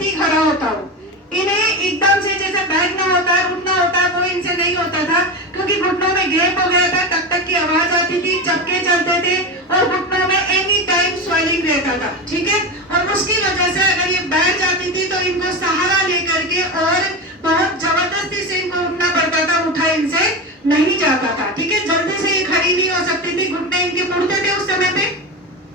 व्यक्ति खड़ा होता हो, इन्हें एकदम से जैसे बैठना होता है, उठना होता है, वो इनसे नहीं होता था, क्योंकि घुटनों में गैप हो गया था, टक टक की आवाज आती थी, चक्के चलते थे और घुटनों में एनी टाइम स्वेलिंग रहता था। ठीक है, और उसकी वजह से अगर ये बैठ जाती थी तो इनको सहारा लेकर के और बहुत जबरदस्ती से इनको उठना पड़ता था, उठा इनसे नहीं जाता था। ठीक है, जल्दी से ये खड़ी नहीं हो सकती थी, घुटने इनके मुड़ते थे उस समय पे।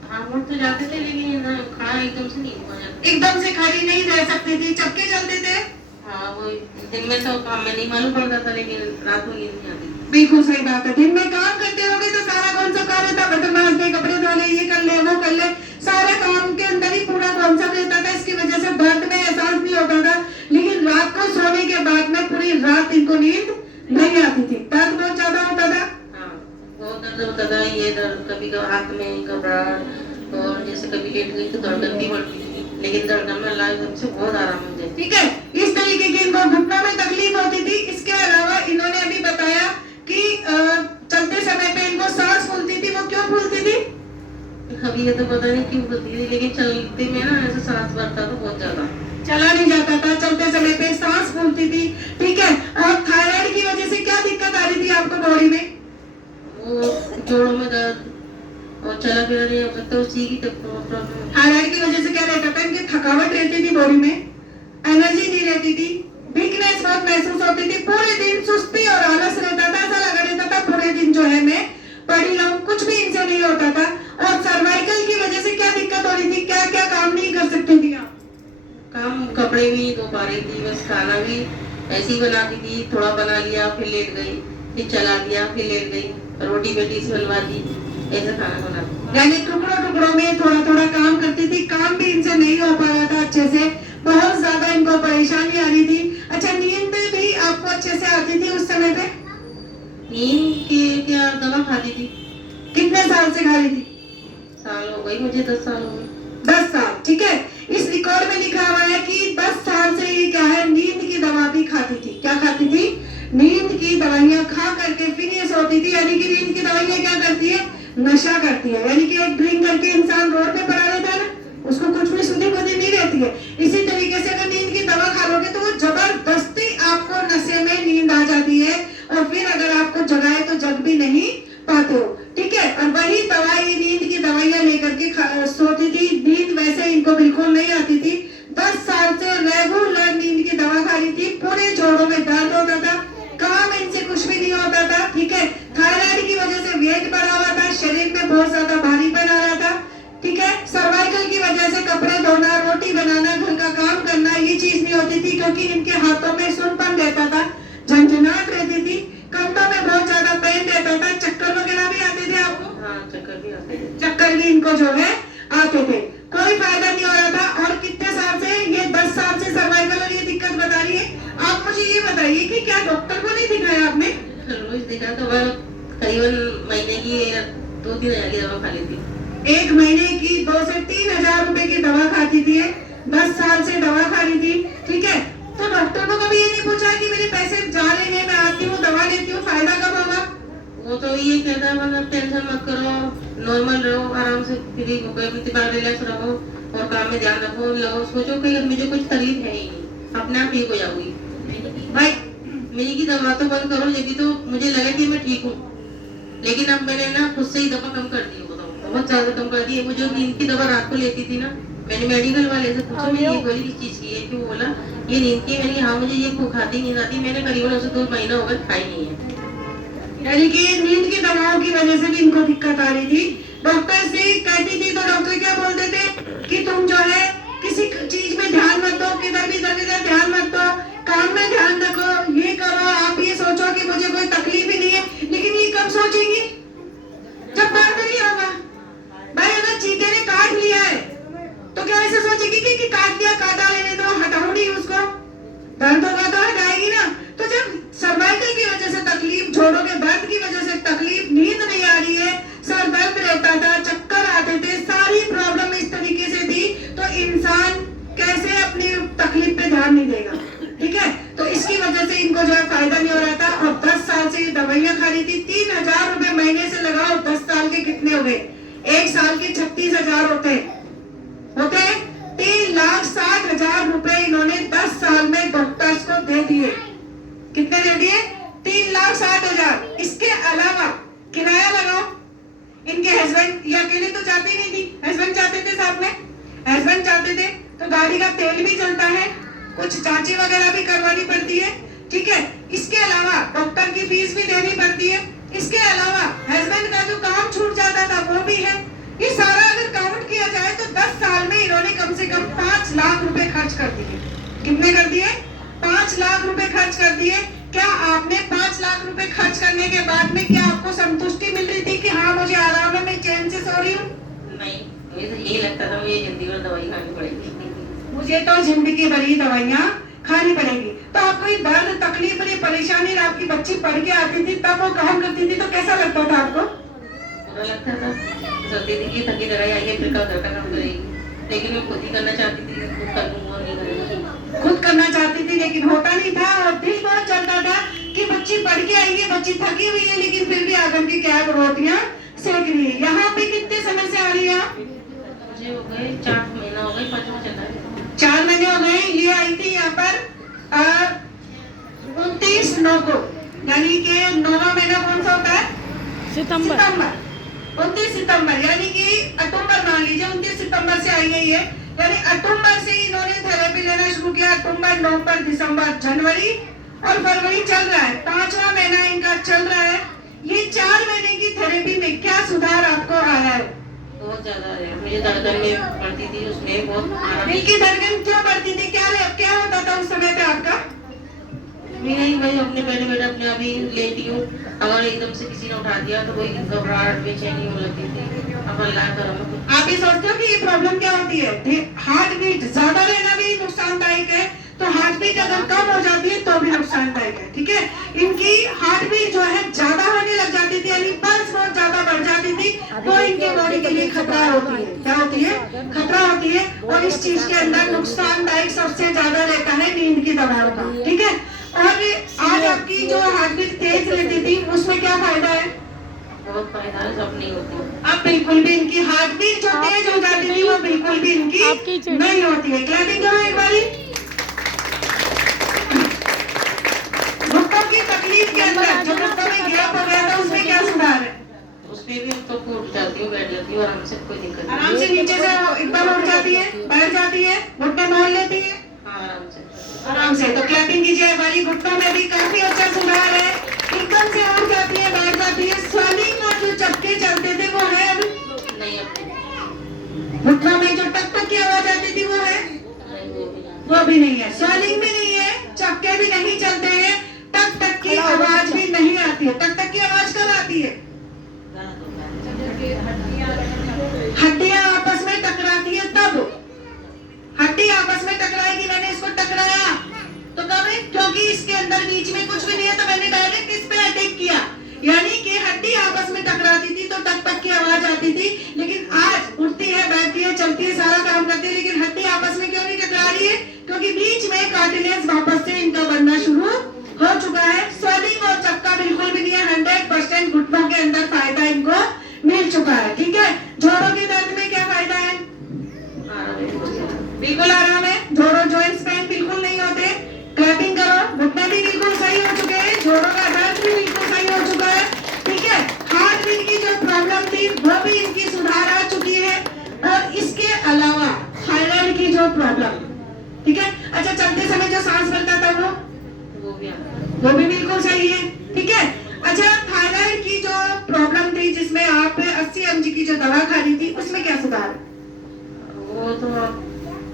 हाँ, मुड़ तो जाते थे, लेकिन खड़ा एकदम से नहीं हो जाता, एकदम से खड़ी नहीं रह सकती थी, चक्के चलते थे। हाँ, वो दिन में तो काम में नहीं मालूम पड़ता था, लेकिन रात में नींद नहीं आती थी। बिल्कुल सही बात है, दिन में काम करते होगे तो सारा कौन सा कार्य था, बर्तन मांज दे, कपड़े धो ले, ये कर ले, वो कर ले, सारे काम के अंदर ही पूरा कॉन्सेप्ट रहता था। इसकी वजह से दर्द में एहसास नहीं होता था, लेकिन रात को सोने के बाद में पूरी रात इनको नींद नहीं आती थी, दर्द बहुत ज्यादा होता था। हाँ, बहुत दर्द होता था, ये दर्द कभी कभी हाथ में घबराहट, और जैसे कभी लेट गई तो धड़कन भी बढ़ती थी, लेकिन धड़कन में अल्लाह से बहुत आराम हो जाए। ठीक है, इस तरीके की इनको घुटनों में तकलीफ होती थी। इसके अलावा इन्होंने अभी बताया कि चलते समय पे इनको सांस फूलती थी, वो क्यों फूलती थी? अभी ये तो पता नहीं क्यों फूलती थी, लेकिन चलते में ना ऐसे सांस भरता था बहुत ज्यादा, चला नहीं जाता था, चलते समय पे सांस फूलती थी। ठीक है, और थायराइड की वजह से क्या दिक्कत आ रही थी आपको बॉडी में? वो जोड़ों में दर्द और चला फिरा नहीं हो सकता, उसी की प्रॉब्लम। थायराइड की वजह से क्या रहता था, इनकी थकावट रहती थी, बॉडी में एनर्जी नहीं रहती थी, वीकनेस बहुत महसूस होती थी, पूरे दिन सुस्ती और आलस रहता था, ऐसा लगा रहता था पूरे दिन जो है मैं पड़ी रहूं, कुछ भी इनसे नहीं होता था। और सर्वाइकल की वजह से क्या दिक्कत हो रही थी, क्या क्या काम नहीं कर सकती थी आप? काम, कपड़े भी धो पा रही थी, बस खाना भी ऐसे ही बनाती थी, थोड़ा बना लिया फिर लेट गई, फिर चला दिया फिर लेट गई, रोटी बेटी से बनवा दी, ऐसा खाना बनाती। यानी टुकड़ों टुकड़ों में थोड़ा थोड़ा काम करती थी, काम भी इनसे नहीं हो पा रहा था अच्छे से, बहुत ज्यादा इनको परेशानी आ रही थी। अच्छा, नींद भी आपको अच्छे से आती थी उस समय पे? नींद की क्या दवा खाती थी। कितने साल से खा रही थी? साल हो गई मुझे, 10 साल हो गए। 10 साल। ठीक है, इस रिकॉर्ड में लिखा हुआ है कि 10 साल से ये क्या है, नींद की दवा भी खाती थी। क्या खाती थी? नींद की दवाइयां खा करके फिर ये सोती थी। यानी कि नींद की दवाइयां क्या करती है, नशा करती है। यानी कि एक ड्रिंक करके इंसान रोड पे पड़ा रहता है ना, उसको कुछ भी सुधी बुद्धि नहीं रहती है। इसी तरीके से अगर नींद की दवा खा लोगे तो वो जबरदस्ती आपको नशे में नींद आ जाती है, और फिर अगर आपको जगाए तो जग भी नहीं पाते हो। ठीक है, और वही दवाई, नींद की दवाइयां लेकर के सोती थी। नींद वैसे इनको बिल्कुल नहीं आती थी। 10 साल से रेगुलर नींद की दवा खा रही थी, पूरे जोड़ों में दर्द होता था, काम इनसे कुछ भी नहीं होता था। ठीक है, थायराइड की वजह से वेट बढ़ा हुआ था, शरीर में बहुत ज्यादा भारीपन आ रहा था। ठीक है, सर्वाइकल की वजह से कपड़े धोना, रोटी बनाना, घर का काम करना, ये चीज नहीं होती थी, क्योंकि इनके हाथों में सुनपन रहता था, झंझनाहट रहती थी, कंधों में बहुत ज्यादा पेन रहता था। चक्कर वगैरह भी आते थे आपको? हाँ, चक्कर भी आते थे। चक्कर भी इनको जो है आते थे, कोई फायदा नहीं हो रहा था। और कितने साल से, ये 10 साल से सर्वाइकल और ये दिक्कत बता रही है। आप मुझे ये बताइए कि क्या डॉक्टर को नहीं दिखाया आपने? रोज देखा तो वह करीबन महीने की 2-3 हज़ार की दवा खा लेती। एक महीने की 2 से 3 हजार रुपए की दवा खाती थी, 10 साल से दवा खा रही थी। ठीक है, तो डॉक्टर को कभी ये नहीं पूछा कि मेरे पैसे जा रहे हैं, मैं आती हूँ, दवा लेती हूँ, फायदा कब होगा? वो तो ये कहता है, मतलब टेंशन मत करो, नॉर्मल रहो, आराम से फ्री हो गए, रिलैक्स रहो और काम में ध्यान रखो, सोचो कि मुझे कुछ तकलीफ है ही नहीं, अपने आप ठीक हो जाऊंगी। भाई, मेरी की दवा तो बंद करो, जब तो मुझे लगा कि मैं ठीक हूँ, लेकिन अब मैंने ना खुद से ही दवा कम कर दी, बहुत ज्यादा कम कर दी है। वो जो नींद की दवा रात को लेती थी ना, मैंने मेडिकल वाले से पूछा, मैं ये गोली किस चीज की है, कि वो बोला ये नींद की। मैंने हाँ, मुझे ये खाती नींद आती, मैंने करीबन उसे 2 महीना हो गए खाई नहीं है। यानी कि नींद की दवाओं की वजह से भी इनको दिक्कत आ रही थी। डॉक्टर से कहती थी तो डॉक्टर क्या बोलते थे कि तुम जो है किसी चीज में ध्यान मत दो, किधर भी ध्यान मत दो, काम में ध्यान रखो, ये करो। आप ये सोचो कि मुझे कोई तकलीफ ही नहीं है, लेकिन ये कब सोचेंगी, जब दर्द नहीं होगा। भाई, अगर चीते ने काट लिया है तो क्या ऐसे सोचेगी कि काट लिया, काटा लेने दो, हटाओ नहीं उसको, दर्द होगा तो हटाएगी ना। तो जब सर्वाइकल की वजह से तकलीफ, जोड़ों के दर्द की वजह से तकलीफ, नींद नहीं आ रही है, सर दर्द रहता था, चक्कर आते थे, सारी प्रॉब्लम इस तरीके से थी, तो इंसान कैसे अपनी तकलीफ पे ध्यान नहीं देगा। ठीक है, तो इसकी वजह से इनको जो है फायदा नहीं हो रहा था। और 10 साल से ये दवाइयां खा रही थी। 3 हजार रुपए महीने से लगाओ, 10 साल के कितने हो गए? 1 साल के 36 हजार होते हैं 3,60,000 रुपए इन्होंने 10 साल में डॉक्टर्स को दे दिए। कितने दे दिए? 3,60,000। इसके अलावा किराया लगाओ। इनके हस्बैंड, ये अकेले तो जाते ही नहीं थी, हस्बैंड जाते थे साथ में, हस्बैंड जाते थे तो गाड़ी का तेल भी चलता है, कुछ जांचें वगैरह भी करवानी पड़ती है, ठीक है। इसके अलावा डॉक्टर की फीस भी देनी पड़ती है। इसके अलावा हस्बैंड का जो काम छूट जाता था वो भी है। ये सारा अगर काउंट किया जाए तो 10 साल में इन्होंने कम से कम 5 लाख रुपए खर्च कर दिए। कितने कर दिए? 5 लाख रुपए खर्च कर दिए। क्या आपने 5 लाख रुपए खर्च करने के बाद में क्या आपको संतुष्टि मिल रही थी कि हाँ मुझे आराम है, मैं चैन से सो रही हूँ? नहीं, मुझे तो यही लगता था मुझे जिंदगी भर दवाई खानी पड़ेगी। मुझे तो जिंदगी भर ही दवाइयाँ खानी पड़ेगी। तो आपको ये दर्द, तकलीफ और ये परेशानी आपकी बच्ची पढ़ के आती थी तब वो काम करती थी तो कैसा लगता था आपको? बुरा लगता था, सोचती थी कि थकी दवाई आई है फिर घर का काम करेगी, लेकिन मैं खुद ही करना चाहती थी, खुद कर लूंगा, नहीं करेगा। खुद करना चाहती थी लेकिन होता नहीं था और दिल बहुत चलता था कि बच्ची पढ़ के आई है, बच्ची थकी हुई है, लेकिन फिर भी आकर के क्या रोटियां सेक रही है। यहाँ पे कितने समय से आ रही है आप? मुझे हो गए 4 महीना हो गए, 5 चल रहा है। 4 महीने हो गए। ये आई थी यहाँ पर 29/9 को, यानी कि 9वां महीना कौन सा होता है? सितंबर। 29 सितंबर, यानी कि अक्टूबर मान लीजिए, 29 सितंबर से आई है ये, यानी अक्टूबर से इन्होंने थेरेपी लेना शुरू किया। अक्टूबर, नवंबर, दिसंबर, जनवरी और फरवरी चल रहा है, 5वां महीना इनका चल रहा है। ये 4 महीने की थेरेपी में क्या सुधार आपको आया है? बहुत ज्यादा है। मुझे धड़कन में पड़ती थी, उसमें बहुत आराम। दिल की धड़कन क्यों बढ़ती थी? क्या होता था उस समय पे आपका? मेरा ही, मैं अपने बैठे अपने अभी लेटी हूँ, अगर एकदम से किसी ने उठा दिया तो कोई घबराहट, बेचैनी हो लगती थी। अब अल्लाह का रहमत। आप ये सोचते हो कि ये प्रॉब्लम क्या होती है? हार्ट बीट ज्यादा रहना भी नुकसानदायक है, तो हार्ट बीट अगर कम हो जाती है तो भी नुकसानदायक है, ठीक है। इनकी हार्ट बीट जो है ज्यादा होने लग जाती थी, यानी पल्स बहुत ज्यादा बढ़ जाती थी, वो इनके बॉडी के लिए खतरा होती है। क्या होती है? खतरा होती है। और इस चीज के अंदर नुकसानदायक सबसे ज्यादा रहता है नींद की दवाओं का, ठीक है। और आज आपकी जो हार्ट बीट तेज रहती थी उसमें क्या फायदा है? बहुत फायदा है, सब नहीं होती। अब बिल्कुल भी इनकी हार्ट बीट जो तेज हो जाती थी वो बिल्कुल भी इनकी नहीं होती है। क्लैपिंग करो एक बारी। घुटनों की तकलीफ के अंदर जो घुटनों में गैप हो गया था उसमें क्या सुधार है? उसमें भी अब तो उठ जाती हूँ, बैठ जाती हूँ आराम से, कोई दिक्कत नहीं। आराम से नीचे से एकदम उठ जाती है, बैठ जाती है, घुटने मोड़ लेती है हाँ, आराम से। आराम से। तो क्लैपिंग कीजिए हमारी। घुटनों में भी काफी अच्छा सुधार है, एकदम से उठ जाती है, बैठ जाती है। स्वेलिंग और जो चपके चलते थे वो है अब नहीं, अब घुटनों में जो टक टक की आवाज आती थी वो है? नहीं, वो भी नहीं। वो भी नहीं है। स्वेलिंग भी नहीं है, चपके भी नहीं चलते हैं, टक टक की आवाज भी नहीं आती है। टक टक की आवाज कब आती है? हड्डियां आपस में टकराती है तब। हड्डी आपस में टकराएगी, मैंने इसको टकराया तो कब है? क्योंकि इसके अंदर बीच में कुछ भी नहीं है तो मैंने डायरेक्ट इस पे अटैक किया, यानी कि हड्डी आपस में टकराती थी तो टक टक की आवाज आती थी। लेकिन आज उठती है, बैठती है, चलती है, सारा काम करती है, लेकिन हड्डी आपस में क्यों नहीं टकरा रही है? क्योंकि बीच में कार्टिलेज वापस से इनका बनना शुरू हो चुका है। स्वेलिंग और चक्का बिल्कुल भी नहीं है। 100% घुटनों के अंदर फायदा इनको मिल चुका है, ठीक है। जोड़ों के दर्द में क्या फायदा है? बिल्कुल आराम है। जोड़ों, जॉइंट्स पेन बिल्कुल नहीं होते। क्लैपिंग करो। घुटने भी बिल्कुल सही हो चुके हैं, जोड़ों का दर्द भी बिल्कुल सही हो चुका है, ठीक है। हार्ट बीट की जो प्रॉब्लम थी वो भी इनकी सुधार आ चुकी है। और इसके अलावा थायराइड की जो प्रॉब्लम, ठीक है। अच्छा, चलते समय जो सांस भरता था वो भी बिल्कुल सही है, ठीक है। अच्छा, थायराइड की जो प्रॉब्लम थी जिसमें आप 80 mg की जो दवा खा रही थी उसमें क्या सुधार? वो तो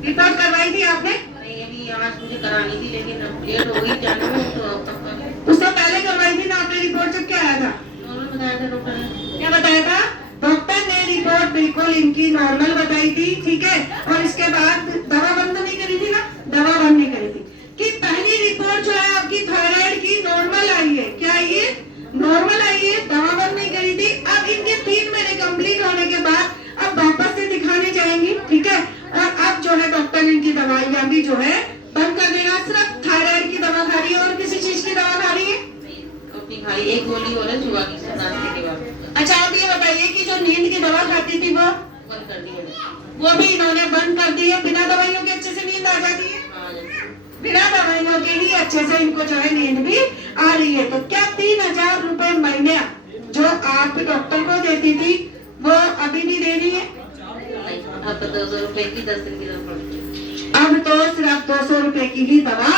रिपोर्ट करवाई थी आपने? नहीं, अभी आज मुझे करानी थी, लेकिन अब लेट हो गई जाने में, तो अब तक उससे पहले करवाई थी ना आपने रिपोर्ट? जब क्या आया था? नॉर्मल बताया था डॉक्टर ने। क्या बताया था? डॉक्टर ने रिपोर्ट बिल्कुल इनकी नॉर्मल बताई थी, ठीक है। और इसके बाद दवा बंद नहीं करी थी ना, दवा बंद नहीं करी थी कि पहली रिपोर्ट जो है आपकी थायराइड की नॉर्मल आई है। क्या आई है? नॉर्मल आई है, दवा बंद नहीं करी थी। अब इनके 3 महीने कंप्लीट होने के बाद अब वापस से दिखाने जाएंगी, ठीक है। और अब जो है डॉक्टर इनकी दवाइयां भी जो है बंद कर देगा। सिर्फ थायराइड की दवा खा रही है और किसी चीज की दवा खा रही है? अपनी खाली एक गोली हो रहा है सुबह की नाश्ते के बाद। अच्छा, आप ये बताइए कि जो नींद की दवा खाती थी वो बंद कर दी मैंने। वो भी इन्होंने बंद कर दी है। बिना दवाइयों के अच्छे से नींद आ जाती है? हाँ, महीनों के लिए अच्छे से इनको जो है नींद भी आ रही है। तो क्या 3,000 रुपए महीने जो आप डॉक्टर को देती थी वो अभी भी दे रही है? नहीं, अब तो 200 रुपए की 10 दिन की दवा पड़ती है। अब तो सिर्फ 200 रुपए की ही दवा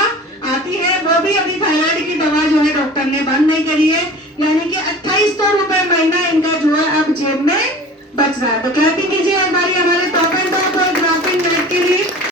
आती है, वो भी अभी थायराइड की दवा जो है डॉक्टर ने बंद नहीं करी है। यानी कि 2800 रुपए महीना इनका जो है अब जेब में बच रहा है। तो कहती